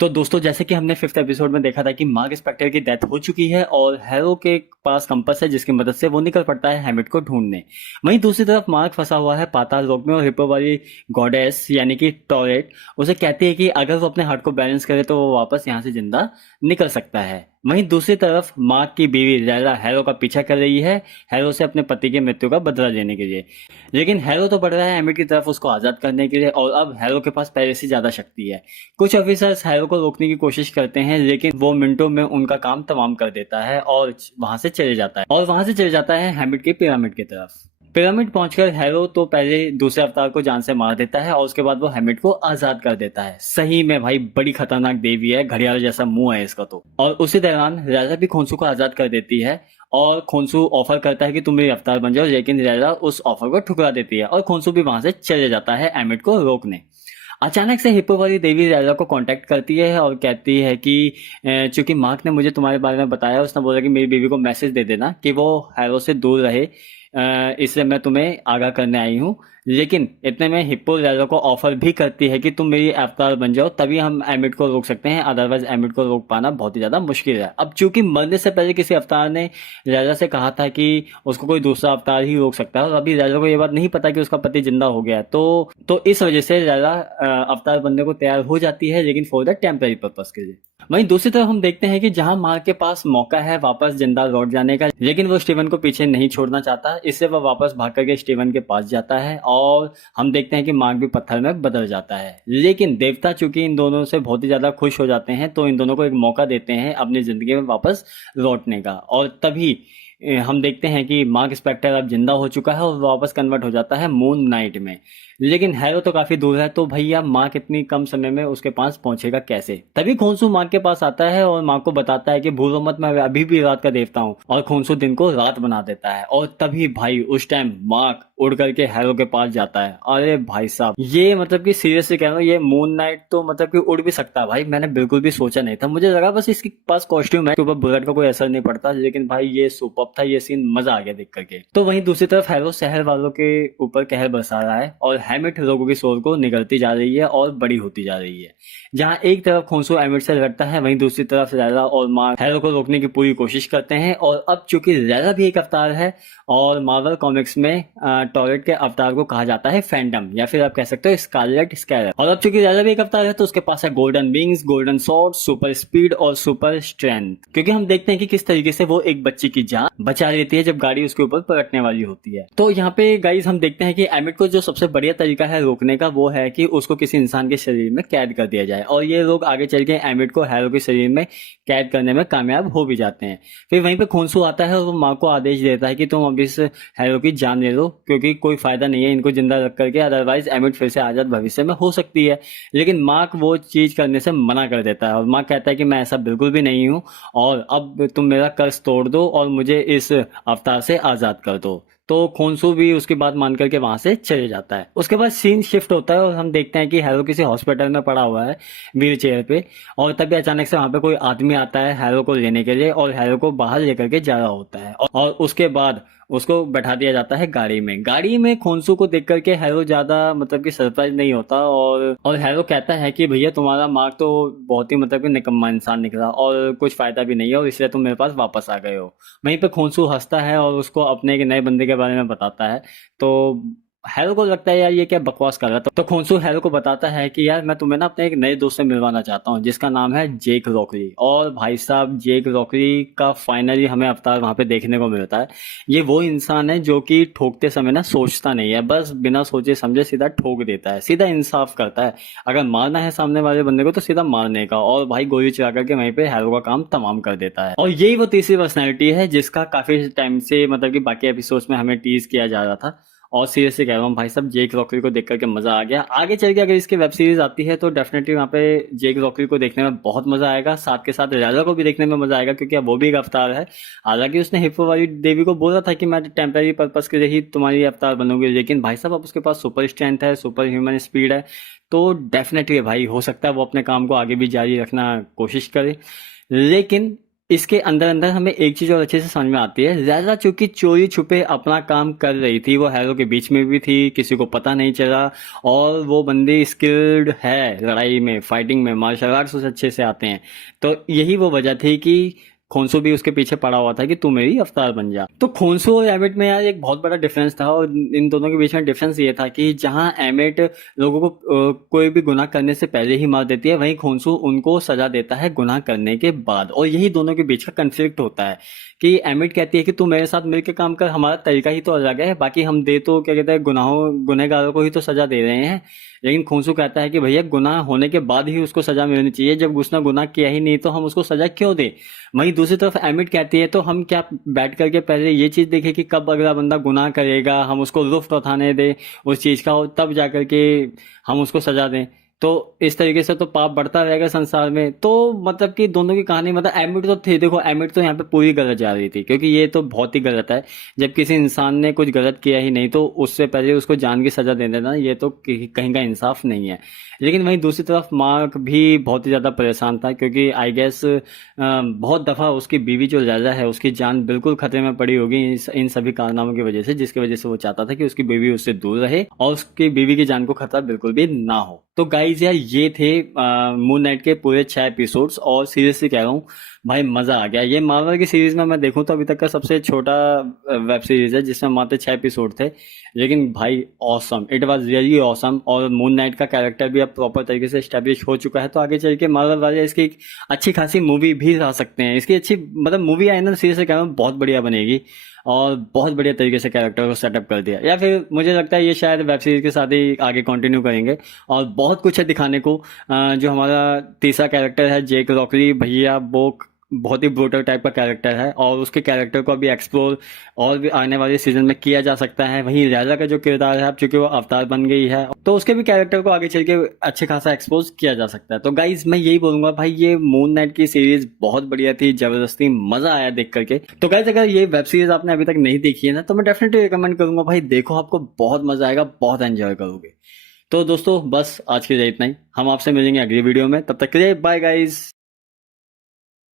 तो दोस्तों जैसे कि हमने फिफ्थ एपिसोड में देखा था कि मार्क स्पेक्टर की डेथ हो चुकी है और हैरो के पास कंपास है जिसकी मदद से वो निकल पड़ता है हैमिट को ढूंढने। वहीं दूसरी तरफ मार्क फंसा हुआ है पाताल लोक में और हिप्पो वाली गॉडेस यानी कि टॉरेट उसे कहती है कि अगर वो अपने हार्ट को बैलेंस करे तो वो वापस यहाँ से जिंदा निकल सकता है। वहीं दूसरी तरफ मार्क की बीवी लैला हैरो का पीछा कर रही है हैरो से अपने पति की मृत्यु का बदला लेने के लिए। लेकिन हैरो तो बढ़ रहा है एमिट की तरफ उसको आजाद करने के लिए और अब हैरो के पास पहले से ज्यादा शक्ति है। कुछ ऑफिसर्स हैरो को रोकने की कोशिश करते हैं लेकिन वो मिनटों में उनका काम तमाम कर देता है और वहां से चले जाता है हैमिट की पिरामिड की तरफ। पिरामिड पहुंचकर हैरो तो पहले दूसरे अवतार को जान से मार देता है और उसके बाद वो हैमिट को आजाद कर देता है। सही में भाई बड़ी खतरनाक देवी है, घड़ियाल जैसा मुंह है इसका तो। और उसी दौरान रैला भी खोंसू को आजाद कर देती है और खोंसू ऑफर करता है कि तुम मेरी अवतार बन जाओ, लेकिन रैला उस ऑफर को ठुकरा देती है और खोंसू भी वहां से चले जाता है हैमिट को रोकने। अचानक से हिप्पो वाली देवी रैला को कांटेक्ट करती है और कहती है कि चूंकि मार्क ने मुझे तुम्हारे बारे में बताया, उसने बोला कि मेरी बीवी को मैसेज दे देना कि वो हैरो से दूर रहे, इसलिए मैं तुम्हें आगाह करने आई हूँ। लेकिन इतने में हिप्पो रैला को ऑफर भी करती है कि तुम मेरी अवतार बन जाओ तभी हम एमिट को रोक सकते हैं, अदरवाइज एमिट को रोक पाना बहुत ही ज्यादा मुश्किल है। अब चूंकि मरने से पहले किसी अवतार ने रैला से कहा था कि उसको कोई दूसरा अवतार ही रोक सकता है और अभी रैला को ये बात नहीं पता कि उसका पति जिंदा हो गया है, तो इस वजह से रैला अवतार बनने को तैयार हो जाती है, लेकिन फॉर द टेम्पररी पर्पज के लिए। वहीं दूसरी तरफ हम देखते हैं कि जहां मार्क के पास मौका है वापस जिंदा लौट जाने का, लेकिन वो स्टीवन को पीछे नहीं छोड़ना चाहता, इससे वो वापस भाग करके स्टीवन के पास जाता है और हम देखते हैं कि मार्क भी पत्थर में बदल जाता है। लेकिन देवता चूंकि इन दोनों से बहुत ही ज्यादा खुश हो जाते हैं तो इन दोनों को एक मौका देते हैं अपनी जिंदगी में वापस लौटने का। और तभी हम देखते हैं कि मार्क स्पेक्टर अब जिंदा हो चुका है और वापस कन्वर्ट हो जाता है मून नाइट में। लेकिन हैरो तो काफी दूर है, तो भैया मार्क इतनी कम समय में उसके पास पहुंचेगा कैसे। तभी खोंसू मार्क के पास आता है और मार्क को बताता है कि भूलो मत, मैं अभी भी रात का देवता हूँ, और खोंसू दिन को रात बना देता है। और तभी भाई उस टाइम मार्क उड़ करके हैरो के पास जाता है। अरे भाई साहब, ये मतलब कि सीरियसली कह रहा हूँ, ये मून नाइट तो मतलब कि उड़ भी सकता है भाई, मैंने बिल्कुल भी सोचा नहीं था। मुझे लगा बस इसके पास कॉस्ट्यूम है, ऊपर बुलेट का कोई असर नहीं पड़ता, लेकिन भाई ये सुपर्ब था, ये सीन मजा आ गया देख करके। तो वहीं दूसरी तरफ हैरो शहर वालों के ऊपर कहर बरसा रहा है और हैमिट लोगों की सोच को निगलती जा रही है और बड़ी होती जा रही है। जहां एक तरफ खोंसू एमिट से लड़ता है, वहीं दूसरी तरफ रैला और मार्क हैरो को रोकने की पूरी कोशिश करते हैं। और अब चूंकि रैला भी एक अवतार है और मार्वल कॉमिक्स में टॉरेट के अवतार को कहा जाता है फैंटम, या फिर आप कह सकते हो स्कारलेट स्कैरर। और अब चूंकि रैला भी एक अवतार है तो उसके पास है golden wings, golden sword, super speed और सुपर स्ट्रेंथ। क्योंकि हम देखते हैं कि किस तरीके से वो एक बच्ची की जान बचा लेती है जब गाड़ी उसके ऊपर पलटने वाली होती है। तो यहाँ पे गाइस हम देखते हैं कि एमिट को जो सबसे बढ़िया तरीका है रोकने का वो है कि उसको किसी इंसान के शरीर में कैद कर दिया जाए, और ये लोग आगे चल के एमिट को हैरो के शरीर में कैद करने में कामयाब हो भी जाते हैं। फिर वहीं पे खोंसू आता है और वो माँ को आदेश देता है कि तुम अब इस हैरो की जान ले लो, क्योंकि कोई फायदा नहीं है इनको जिंदा रख करके, अदरवाइज एमिट फिर से आजाद भविष्य में हो सकती है। लेकिन मार्क वो चीज करने से मना कर देता है और मार्क कहता है कि मैं ऐसा बिल्कुल भी नहीं हूँ और अब तुम मेरा कर्ज तोड़ दो और मुझे इस अवतार से आजाद कर दो। तो खोंसू भी उसकी बात मान करके वहां से चले जाता है। उसके बाद सीन शिफ्ट होता है और हम देखते हैं कि हैरो किसी हॉस्पिटल में पड़ा हुआ है व्हील चेयर पे, और तभी अचानक से वहां पे कोई आदमी आता है हैरो को लेने के लिए और हैरो को बाहर लेकर के जा रहा होता है, और उसके बाद उसको बैठा दिया जाता है गाड़ी में खोंसू को देख करके हैरो ज्यादा मतलब कि सरप्राइज नहीं होता, और हैरो कहता है कि भैया तुम्हारा मार्क तो बहुत ही मतलब कि निकम्मा इंसान निकला और कुछ फायदा भी नहीं है और इसलिए तुम मेरे पास वापस आ गए हो। वहीं पे खोंसू हंसता है और उसको अपने एक नए बंदे के बारे में बताता है। तो हैरो को लगता है यार ये क्या बकवास कर रहा है, तो खोंसू हैरो को बताता है कि यार मैं तुम्हें ना अपने एक नए दोस्त से मिलवाना चाहता हूँ जिसका नाम है जेक रॉकली। और भाई साहब जेक रॉकली का फाइनली हमें अवतार वहां पे देखने को मिलता है। ये वो इंसान है जो कि ठोकते समय ना सोचता नहीं है, बस बिना सोचे समझे सीधा ठोक देता है, सीधा इंसाफ करता है। अगर मारना है सामने वाले बंदे को तो सीधा मारने का, और भाई गोली चला करके वहीं पे हैरो का काम तमाम कर देता है। और यही वो तीसरी पर्सनैलिटी है जिसका काफी टाइम से मतलब कि बाकी एपिसोड्स में हमें टीज किया जा रहा था। और सीरियसली कह रहा हूँ भाई साहब, जेक रॉकली को देख करके मजा आ गया। आगे चल के अगर इसकी वेब सीरीज आती है तो डेफिनेटली वहाँ पे जेक रॉकली को देखने में बहुत मजा आएगा, साथ के साथ रैला को भी देखने में मजा आएगा क्योंकि अब वो भी एक अवतार है। हालांकि उसने हिप्पो वाली देवी को बोला था कि मैं टेम्पररी पर्पज के लिए ही तुम्हारी अवतार बनूंगी, लेकिन भाई साहब अब उसके पास सुपर स्ट्रेंथ है, सुपर ह्यूमन स्पीड है, तो डेफिनेटली भाई हो सकता है वो अपने काम को आगे भी जारी रखना कोशिश करे। लेकिन इसके अंदर अंदर हमें एक चीज और अच्छे से समझ में आती है। ज़ायदा चूंकि चोरी छुपे अपना काम कर रही थी, वो हैरो के बीच में भी थी, किसी को पता नहीं चला, और वो बंदी स्किल्ड है लड़ाई में, फाइटिंग में, मार्शल आर्ट्स उसे अच्छे से आते हैं। तो यही वो वजह थी कि खोंसू भी उसके पीछे पड़ा हुआ था कि तू मेरी अवतार बन जा। तो खोंसू और एमिट में यार एक बहुत बड़ा डिफरेंस था, और इन दोनों के बीच में डिफरेंस ये था कि जहां एमिट लोगों को कोई भी गुनाह करने से पहले ही मार देती है, वहीं खोंसू उनको सजा देता है गुनाह करने के बाद। और यही दोनों के बीच का कंफ्लिक्ट होता है कि एमिट कहती है कि तू मेरे साथ मिलकर काम कर, हमारा तरीका ही तो अलग है, बाकी हम दे तो क्या कहते हैं गुनहगारों को ही तो सजा दे रहे हैं। लेकिन खोंसू कहता है कि भैया गुनाह होने के बाद ही उसको सजा मिलनी चाहिए, जब उसने गुनाह किया ही नहीं तो हम उसको सजा क्यों दे। वहीं दूसरी तरफ एमिट कहती है तो हम क्या बैठ करके पहले ये चीज देखें कि कब अगला बंदा गुनाह करेगा, हम उसको लुफ्त उठाने दें उस चीज का, और तब जाकर के हम उसको सजा दें। तो इस तरीके से तो पाप बढ़ता रहेगा संसार में। तो मतलब कि दोनों की कहानी, मतलब एमिट तो थे, देखो एमिट तो यहाँ पे पूरी गलत जा रही थी, क्योंकि ये तो बहुत ही गलत है। जब किसी इंसान ने कुछ गलत किया ही नहीं तो उससे पहले उसको जान की सजा दे देना, ये तो कहीं का इंसाफ नहीं है। लेकिन वहीं दूसरी तरफ मार्क भी बहुत ही ज्यादा परेशान था, क्योंकि आई गेस बहुत दफा उसकी बीवी जो लैला है उसकी जान बिल्कुल खतरे में पड़ी होगी इन सभी कारनामों की वजह से, जिसकी वजह से वो चाहता था कि उसकी बीवी उससे दूर रहे और उसकी बीवी की जान को खतरा बिल्कुल भी ना हो। तो गाइज यार ये थे मून नाइट के पूरे 6 एपिसोड्स, और सीरियसली कह रहा हूँ भाई मजा आ गया। ये मार्वल की सीरीज में मैं देखूं तो अभी तक का सबसे छोटा वेब सीरीज है जिसमें मात्र 6 एपिसोड थे, लेकिन भाई awesome, it was really awesome. और मून नाइट का कैरेक्टर भी अब प्रॉपर तरीके से एस्टेब्लिश हो चुका है, तो आगे चल के मार्वल वाले इसकी एक अच्छी खासी मूवी भी ला सकते हैं। इसकी अच्छी मतलब मूवी आई ना, सीरीज से कह रहा हूँ बहुत बढ़िया बनेगी, और बहुत बढ़िया तरीके से कैरेक्टर को सेटअप कर दिया। या फिर मुझे लगता है ये शायद वेब सीरीज के साथ ही आगे कंटिन्यू करेंगे, और बहुत कुछ है दिखाने को। जो हमारा तीसरा कैरेक्टर है जेक रॉकली भैया, वो बहुत ही ब्रूटल टाइप का कैरेक्टर है, और उसके कैरेक्टर को अभी एक्सप्लोर और भी आने वाले सीजन में किया जा सकता है। वहीं लैला का जो किरदार है, अब चूंकि वो अवतार बन गई है, तो उसके भी कैरेक्टर को आगे चल के अच्छे खासा एक्सपोज किया जा सकता है। तो गाइज मैं यही बोलूंगा भाई, ये मून नाइट की सीरीज बहुत बढ़िया थी, जबरदस्ती मजा आया देख करके। तो गाइज अगर ये वेब सीरीज आपने अभी तक नहीं देखी है ना, तो मैं डेफिनेटली रिकमेंड करूंगा भाई, देखो आपको बहुत मजा आएगा, बहुत एंजॉय करोगे। तो दोस्तों बस आज के लिए इतना ही, हम आपसे मिलेंगे अगली वीडियो में, तब तक के लिए बाय गाइज।